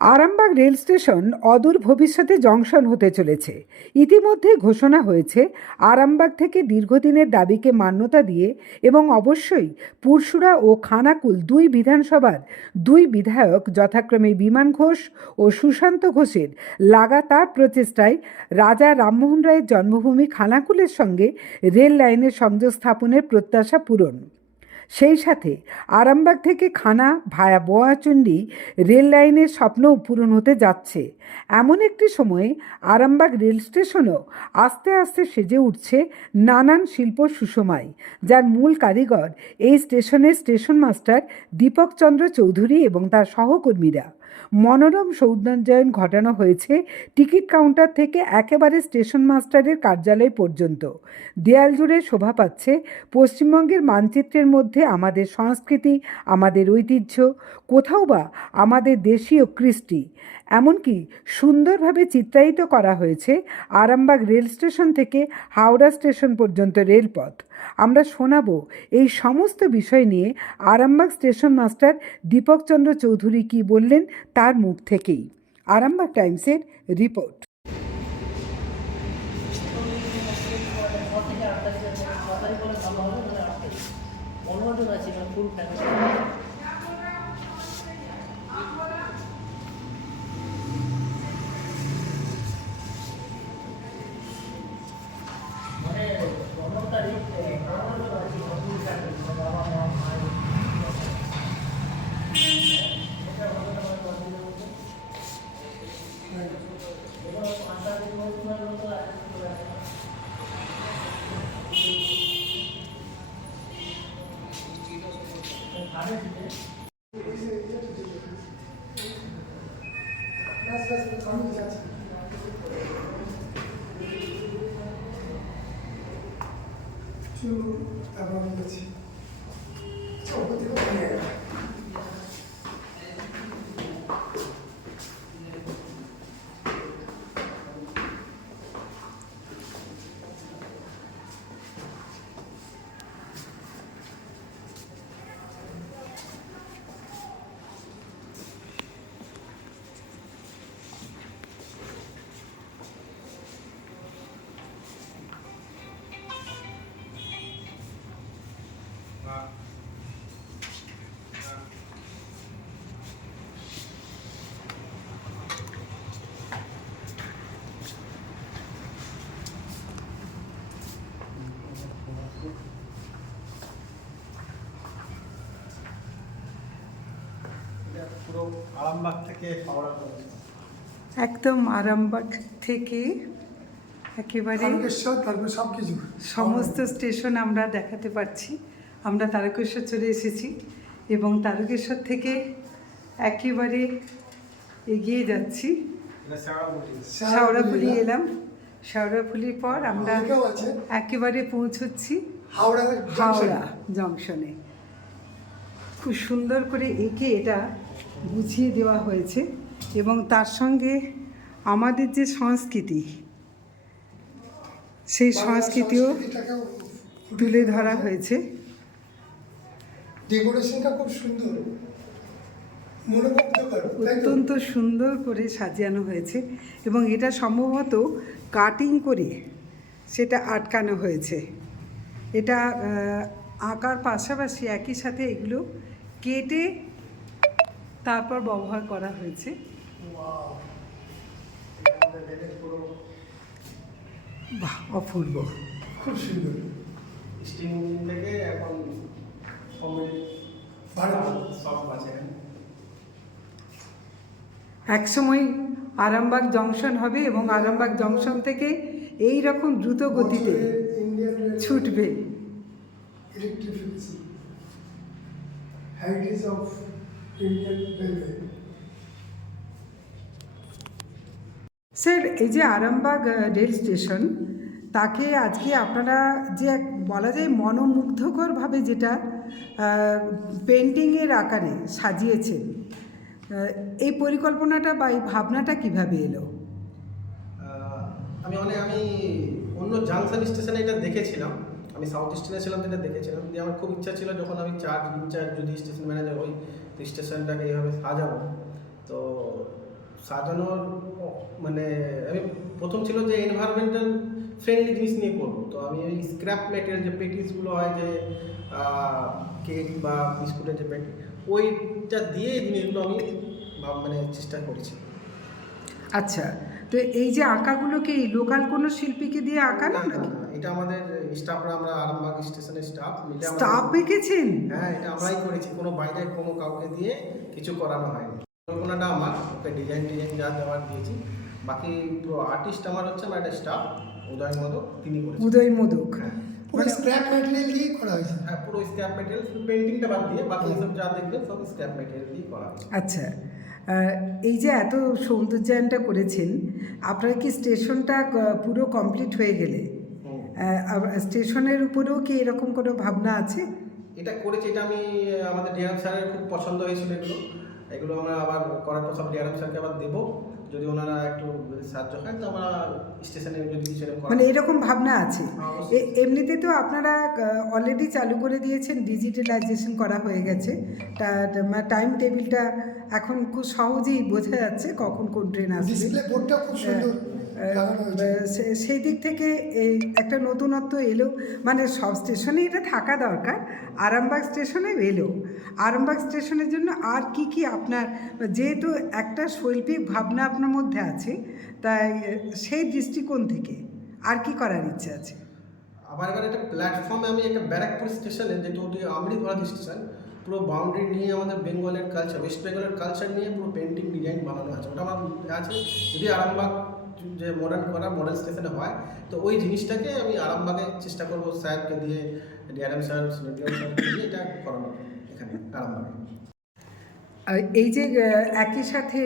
Arambagh rail station অদূর ভবিষ্যতে junction হতে চলেছে। ইতিমধ্যে ঘোষণা হয়েছে আরামবাগ থেকে দীর্ঘদিনের দাবিকে মান্যতা দিয়ে এবং অবশ্যই পুরসুরা ও খানাকুল দুই বিধানসভার দুই বিধায়ক যথাক্রমে বিমান ঘোষ ও সুশান্ত ঘোষের লাগাতার প্রচেষ্টায় রাজা রামমোহন রায়ের জন্মভূমি খানাকুলের সঙ্গে রেল লাইনের সংযোগ স্থাপনের প্রত্যাশা পূরণ। সেই সাথে আরামবাগ থেকে খানা ভায়া বোয়াচণ্ডী রেল লাইনের স্বপ্নও পূরণ হতে যাচ্ছে। এমন একটি সময়ে আরামবাগ রেল স্টেশনও আস্তে আস্তে সেজে উঠছে নানান শিল্প সুষমায়, যার মূল কারিগর এই স্টেশনের স্টেশন মাস্টার দীপক চন্দ্র চৌধুরী এবং তার সহকর্মীরা। মনোরম সৌন্দর্যায়ন ঘটানো হয়েছে টিকিট কাউন্টার থেকে একেবারে স্টেশন মাস্টারের কার্যালয় পর্যন্ত। দেয়াল জুড়ে শোভা পাচ্ছে পশ্চিমবঙ্গের মানচিত্রের মধ্যে আমাদের সংস্কৃতি, আমাদের ঐতিহ্য, কোথাও বা আমাদের দেশীয় কৃষ্টি। এমনকি সুন্দরভাবে চিত্রায়িত করা হয়েছে আরামবাগ রেল স্টেশন থেকে হাওড়া স্টেশন পর্যন্ত রেলপথ। আমরা শোনাবো এই সমস্ত বিষয় নিয়ে আরামবাগ স্টেশন মাস্টার দীপক চন্দ্র চৌধুরী কী বললেন তার মুখ থেকেই। আরামবাগ টাইমসের রিপোর্ট। পুরো আরামবাগ থেকে হাওড়া পর্যন্ত, একদম আরামবাগ থেকে একেবারে সমস্ত স্টেশন আমরা দেখাতে পারছি। আমরা তারকেশ্বর চলে এসেছি এবং তারকেশ্বর থেকে একেবারে এগিয়ে যাচ্ছি। শেওড়াফুলি এলাম, শেওড়াফুলির পর আমরা একেবারে পৌঁছচ্ছি হাওড়া জংশনে। খুব সুন্দর করে এঁকে এটা বুঝিয়ে দেওয়া হয়েছে এবং তার সঙ্গে আমাদের যে সংস্কৃতি, সেই সংস্কৃতিও তুলে ধরা হয়েছে। ডেকোরেশনটা খুব সুন্দর, অত্যন্ত সুন্দর করে সাজানো হয়েছে এবং এটা সম্ভবত কাটিং করে সেটা আটকানো হয়েছে। এটা আঁকার পাশাপাশি একই সাথে এগুলো কেটে তারপর ব্যবহার করা হয়েছে। বাহ, অপূর্ব, খুব সুন্দর। স্টিম ইঞ্জিন থেকে এখন সব আছে। একসময় আরামবাগ জংশন হবে এবং আরামবাগ জংশন থেকে এই রকম দ্রুত গতিতে ছুটবে। Electrification, heritage of Indian railway. Sir, এই যে আরামবাগ রেল স্টেশন, তাকে আজকে আপনারা যে এক বলা যায় মনোমুগ্ধকরভাবে যেটা পেন্টিংয়ের আকারে সাজিয়েছেন, এই পরিকল্পনাটা বা এই ভাবনাটা কীভাবে এলো? আমি অন্য জাংশন স্টেশনে এটা দেখেছিলাম। আমি সাউথ স্টেশনে ছিলাম, যেটা দেখেছিলাম দিয়ে আমার খুব ইচ্ছা ছিল যখন আমি ইনচার্জ যদি স্টেশন ম্যানেজার হই, তো স্টেশনটাকে এইভাবে সাজাবো। তো সাজানোর মানে আমি প্রথম ছিল যে এনভায়রনমেন্টাল ফ্রেন্ডলি জিনিস নিয়ে করবো, তো আমি ওই স্ক্র্যাপ মেটেরিয়াল যে পেটিসগুলো হয় যে কেক বা বিস্কুটের যে প্যাকেট ওইটা দিয়ে এই জিনিসগুলো আমি মানে চেষ্টা করেছি। আচ্ছা, তো এই যে আঁকাগুলো কি লোকাল কোনো শিল্পীকে দিয়ে আঁকানো না, নাকি? এটা আমাদের স্টাফরা, আমরা আরামবাগ স্টেশনের স্টাফ মিলে স্টাফ এঁকেছেন? হ্যাঁ, এটা আমরাই করেছি, কোনো বাইরে কোনো কাউকে দিয়ে কিছু করানো হয়নি। কল্পনাটা আমার, ওকে ডিজাইন যা দেওয়ার দিয়েছি, বাকি পুরো আর্টিস্ট আমার হচ্ছে আমার একটা স্টাফ উদয় মোদক, তিনি করেছেন। উদয় মোদক। হ্যাঁ পুরো স্ক্র্যাপ ম্যাটেরিয়াল দিয়েই করা হয়েছে। হ্যাঁ, পুরো স্ক্র্যাপ ম্যাটেরিয়াল, শুধু পেন্টিংটা বাদ দিয়ে বাকি সব যা দেখবেন সব স্ক্র্যাপ ম্যাটেরিয়াল দিয়ে করা হয়েছে। আচ্ছা, এই যে এত সৌন্দর্যায়নটা করেছেন, আপনার কি স্টেশনটা পুরো কমপ্লিট হয়ে গেলে হুম। স্টেশনের উপরেও কি এরকম কোনো ভাবনা আছে? এটা করেছি, এটা আমি আমাদের ডিআরএম স্যারের খুব পছন্দ হয়েছিল এগুলো, এগুলো আমরা আবার করার পর সব ডিআরএম স্যারকে আবার দেবো, যদি ওনারা একটু সাহায্য হয় তো আমরা স্টেশনে যদি কিছু এরকম মানে এরকম ভাবনা আছে? অবশ্যই। এমনিতে তো আপনারা অলরেডি চালু করে দিয়েছেন, ডিজিটালাইজেশন করা হয়ে গেছে, টাইম টেবিলটা এখন খুব সহজেই বোঝা যাচ্ছে কখন কোন ট্রেন আসবে। ডিসপ্লে বোর্ডটাও খুব সুন্দর লাগানো হয়েছে। সেই দিক থেকে এই একটা নতুনত্ব এলো, মানে সব স্টেশনে এটা থাকা দরকার, আরামবাগ স্টেশনে এলো। আরামবাগ স্টেশনের জন্য আর কি কি আপনার, যেহেতু একটা শৈল্পিক ভাবনা আপনার মধ্যে আছে, তাই সেই দৃষ্টিকোণ থেকে আর কি করার ইচ্ছা আছে? আবার এবার একটা প্ল্যাটফর্মে আমি একটা ব্যারাকপুর স্টেশনে, যেটা ওটি অমৃতভারত স্টেশন, পুরো বাউন্ডারি নিয়ে আমাদের বেঙ্গলের কালচার, ওয়েস্ট বেঙ্গলের কালচার নিয়ে পুরো পেন্টিং ডিজাইন বানানো আছে, ওটা আমার আছে। যদি আরামবাগ যে মডেল স্টেশনে হয়, তো ওই জিনিসটাকে আমি আরামবাগে চেষ্টা করবো স্যারকে দিয়ে, ডিআরএম স্যার, ডিআরএম স্যারকে দিয়ে এটা করানো এখানে আরামবাগে। এই যে একই সাথে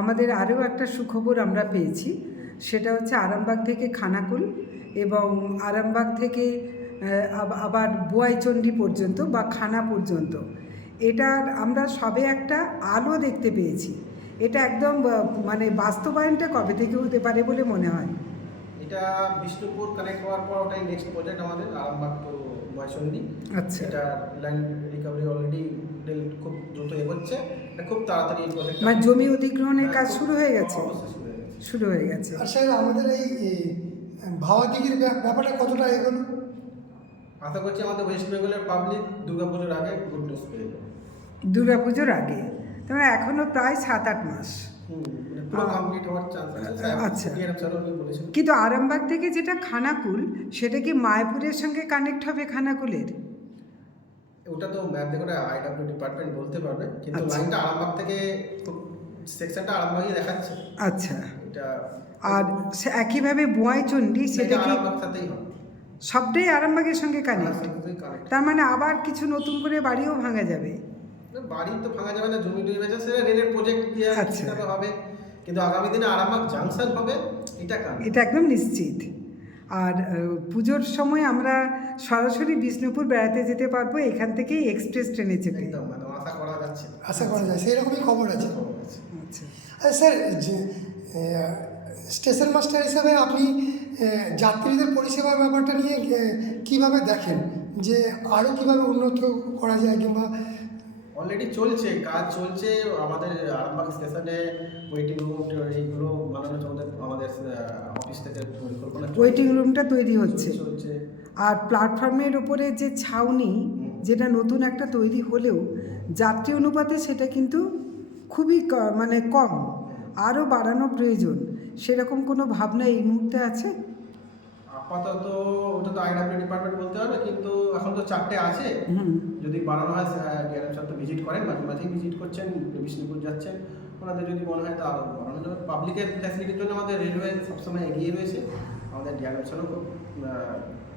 আমাদের আরও একটা সুখবর আমরা পেয়েছি, সেটা হচ্ছে আরামবাগ থেকে খানাকুল এবং আরামবাগ থেকে আবার বোয়াইচন্ডী পর্যন্ত বা খানা পর্যন্ত, এটার আমরা সবে একটা আলো দেখতে পেয়েছি। এটা একদম মানে বাস্তবায়নটা কবে থেকে হতে পারে বলে মনে হয়? এটা বিষ্ণুপুর কানেক্ট হওয়ার পর ওটাই নেক্সট প্রজেক্ট আমাদের, আরামবাগ টু বয়সন্ডি। আচ্ছা। এটা লাইন রিকভারি অলরেডি খুব দ্রুত এগোচ্ছে, এটা খুব তাড়াতাড়ি এই প্রজেক্ট মানে জমি অধিগ্রহণের কাজ শুরু হয়ে গেছে? অবশ্যই শুরু হয়ে গেছে। শুরু হয়ে গেছে। আর স্যার আমাদের এই ভাওয়াদিঘির ব্যাপারটা কতটা এগোলো? আশা করছি আমাদের ওয়েস্ট বেঙ্গলের পাবলিক দুর্গাপুজোর আগে গুড নিউজ পেয়ে যাবে। দুর্গাপুজোর আগে, তার মানে এখনও প্রায় 7-8 মাস। মানে পুরো কমপ্লিট হওয়ার চান্স আছে। আচ্ছা। ডিআরএম স্যারও উনি বলেছেন। কিন্তু আরামবাগ থেকে যেটা খানাকুল, সেটা কি মায়াপুরের সঙ্গে কানেক্ট হবে খানাকুলের? ওটা তো ম্যাপ দেখে ওটা আইডব্লিউ ডিপার্টমেন্ট বলতে পারবে, কিন্তু আচ্ছা। লাইনটা আরামবাগ থেকে খুব সেকশনটা আরামবাগই দেখাচ্ছে। আচ্ছা, এটা আর একইভাবে বোয়াইচন্ডী, সেটা কি আরামবাগ সাথেই হবে, সবটাই আরামবাগের সঙ্গে কানেক্ট? কানেক্ট। তার মানে আবার কিছু নতুন করে বাড়িও ভাঙা যাবে? বাড়ি তো ভাঙা যাবে না, জমি টমি বেচা, সেটা রেলের প্রজেক্ট দিয়ে আচ্ছা। হিসাবে হবে, কিন্তু আগামী দিনে আরামবাগ জাংশন হবে, এটা কারণ। এটা একদম নিশ্চিত। আর পুজোর সময় আমরা সরাসরি বিষ্ণুপুর বেড়াতে যেতে পারবো এখান থেকেই এক্সপ্রেস ট্রেনে চেপে। একদম মানে আশা করা যাচ্ছে। আশা করা যায় সেই রকমই খবর আছে। আচ্ছা, আর স্যার যে স্টেশন মাস্টার হিসাবে আপনি যাত্রীদের পরিষেবার ব্যাপারটা নিয়ে কিভাবে দেখেন, যে আরও কিভাবে উন্নত করা যায়, কিংবা অলরেডি চলছে, কাজ চলছে আমাদের আরামবাগ স্টেশনে ওয়েটিং রুম এইগুলো বানানো আমাদের অফিস থেকে পরিকল্পনা চলছে। ওয়েটিং রুমটা তৈরি হচ্ছে। চলছে। আর প্ল্যাটফর্মের উপরে যে ছাউনি, যেটা নতুন একটা তৈরি হলেও যাত্রী অনুপাতে সেটা কিন্তু খুবই মানে কম, আরও বাড়ানো প্রয়োজন, সেরকম কোনো ভাবনা এই মুহূর্তে আছে? আপাতত ওটা তো আইডব্লিউ ডিপার্টমেন্ট বলতে হবে, কিন্তু এখন তো 4টে আছে, যদি বাড়ানো হয়, ডিআরএম স্যার তো ভিজিট করেন, মাঝে মাঝেই ভিজিট করছেন, বিষ্ণুপুর যাচ্ছেন, ওনাদের যদি মনে হয় তো আরও বাড়ানো যাবে। পাবলিকের ফ্যাসিলিটির জন্য আমাদের রেলওয়ে সবসময় এগিয়ে রয়েছে, আমাদের ডিআরএম স্যারও খুব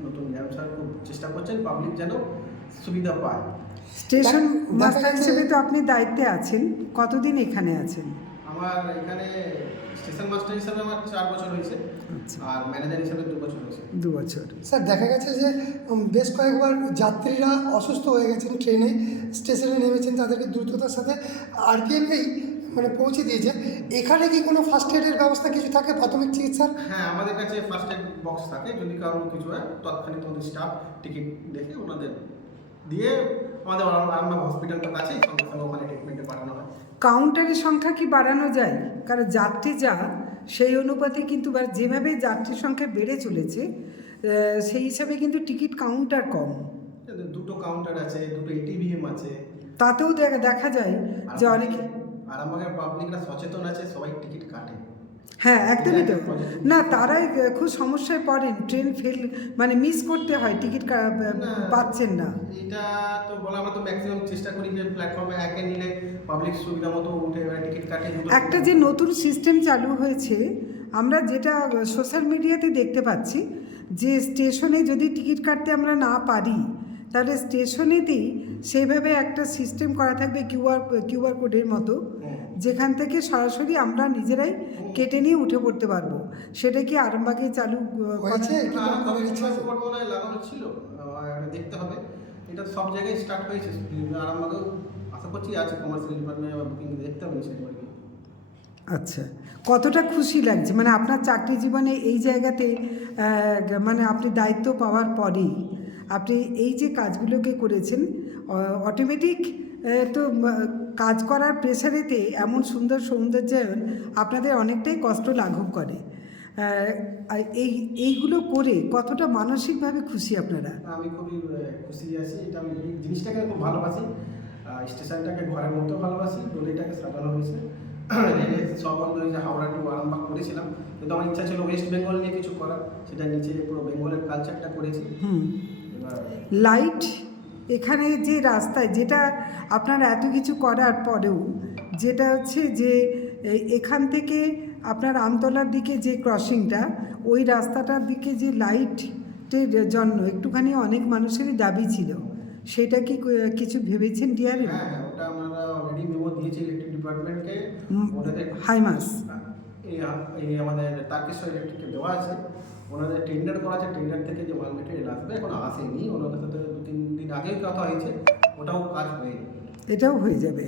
নতুন ডিআরএম স্যার খুব চেষ্টা করছেন পাবলিক যেন সুবিধা পায়। স্টেশন দেখা মাস্টার যাচ্ছে- হিসেবে তো আপনি দায়িত্বে আছেন, কতদিন এখানে আছেন? আমার এখানে স্টেশন মাস্টার হিসাবে আমার 4 বছর হয়েছে, আচ্ছা, আর ম্যানেজার হিসাবে 2 বছর হয়েছে। 2 বছর। স্যার দেখা গেছে যে বেশ কয়েকবার যাত্রীরা অসুস্থ হয়ে গেছেন, ট্রেনে স্টেশনে নেমেছেন, তাদেরকে দ্রুততার সাথে আরপিএফেই মানে পৌঁছে দিয়েছে। এখানে কি কোনো ফার্স্ট এডের ব্যবস্থা কিছু থাকে, প্রাথমিক চিকিৎসার? হ্যাঁ, আমাদের কাছে ফার্স্ট এড বক্স থাকে, যদি কারোর কিছু হয় তৎক্ষণিক আমাদের স্টাফ টিকিট দেখে ওনাদের দিয়ে আমাদের আরামবাগ হসপিটালটার কাছেই সঙ্গে সঙ্গে ওখানে ট্রিটমেন্টে পাঠানো হয়। কাউন্টারের সংখ্যা কি বাড়ানো যায়? কারণ যাত্রী যা সেই অনুপাতে কিন্তু বা যেভাবে যাত্রীর সংখ্যা বেড়ে চলেছে সেই হিসাবে কিন্তু টিকিট কাউন্টার কম। দুটো কাউন্টার আছে, দুটো এটিভিএম আছে। তাতেও দেখা যায় যে অনেকে আরামবাগের পাবলিকরা সচেতন আছে, সবাই টিকিট কাটে। হ্যাঁ একদমই তো। না তারাই খুব সমস্যায় পড়েন, ট্রেন ফেল মানে মিস করতে হয়, টিকিট পাচ্ছেন না। এটা তো বলা, আমরা তো ম্যাক্সিমাম চেষ্টা করি যে প্ল্যাটফর্মে একে নিলে পাবলিক সুবিধা মতো উঠে টিকিট কাটে। একটা যে নতুন সিস্টেম চালু হয়েছে, আমরা যেটা সোশ্যাল মিডিয়াতে দেখতে পাচ্ছি, যে স্টেশনে যদি টিকিট কাটতে আমরা না পারি তাহলে স্টেশনেতেই সেইভাবে একটা সিস্টেম করা থাকবে কিউআর কোডের মতো, যেখান থেকে সরাসরি আমরা নিজেরাই কেটে নিয়ে উঠে পড়তে পারবো। সেটা কি আরামবাগে চালু হয়েছে? লাগানো ছিল, দেখতে হবে। এটা সব জায়গায় স্টার্ট হয়েছে, আরামবাগেও আশা করছি আছে, কমার্শিয়াল ডিপার্টমেন্ট বুকিং দেখতে হবে সেটা। আচ্ছা, কতটা খুশি লাগছে মানে আপনার চাকরি জীবনে এই জায়গাতে মানে আপনি দায়িত্ব পাওয়ার পরেই আপনি এই যে কাজগুলোকে করেছেন, অটোমেটিক তো কাজ করার প্রেসারেতে এমন সুন্দর সৌন্দর্যায়ন আপনাদের অনেকটাই কষ্ট লাঘব করে। এইগুলো করে কতটা মানসিকভাবে খুশি আপনারা? আমি খুবই খুশি আছি, এটা আমি এই জিনিসটাকে খুব ভালোবাসি, স্টেশনটাকে ঘরের মতো ভালোবাসি, দোলেটাকে সাজানো হয়েছে। রেলের সব বন্ধ হয়েছে, হাওড়া টু আরামবাগ করেছিলাম, কিন্তু আমার ইচ্ছা ছিল ওয়েস্ট বেঙ্গল নিয়ে কিছু করার, সেটা নিচে পুরো বেঙ্গলের কালচারটা করেছি। এবার লাইট এখানে যে রাস্তায়, যেটা আপনার এত কিছু করার পরেও যেটা হচ্ছে যে এখান থেকে আপনার আমতলার দিকে যে ক্রসিংটা, ওই রাস্তাটার দিকে যে লাইটের জন্য একটুখানি অনেক মানুষেরই দাবি ছিল, সেটা কি কিছু ভেবেছেন ডিআরএম? হ্যাঁ, ওটা আমরা অলরেডি মেমো দিয়েছি ইলেকট্রিক ডিপার্টমেন্টকে। ওনাদের হাইমাস এই আমাদের তারকেশ্বর ইলেকট্রিককে দেওয়া আছে, ওনাদের টেন্ডার করা আছে, টেন্ডার থেকে যে মাল মেটেরিয়াল আসবে এখন আসেনি, ওনাদের সাথে 2-3 দিন আগেই কথা হয়েছে, ওটাও কাজ হয়ে এটাও হয়ে যাবে।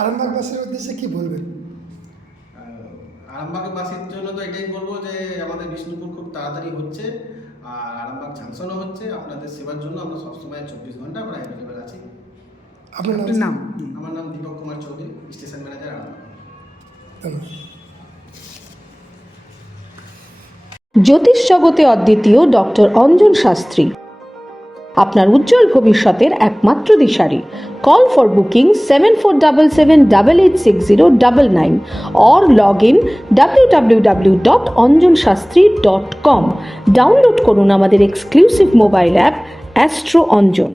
আরামবাগবাসীর উদ্দেশ্যে কি বলবেন? আরামবাগবাসীর জন্য তো এটাই বলবো যে আমাদের বিষ্ণুপুর খুব তাড়াতাড়ি হচ্ছে, আর আরামবাগ জাংশনও হচ্ছে। আপনাদের সেবার জন্য আমরা সবসময় 24 ঘন্টা আমরা অ্যাভেলেবেল আছি। আপনার নাম? আমার নাম দীপক কুমার চৌধুরী, স্টেশন ম্যানেজার আরামবাগ। ধন্যবাদ। জ্যোতিষ জগতে অদ্বিতীয় ডক্টর অঞ্জন শাস্ত্রী, আপনার উজ্জ্বল ভবিষ্যতের একমাত্র দিশারি। Call for booking 7477886099 or log in www.anjanshastri.com। Download করুন আমাদের exclusive mobile app astro Anjan.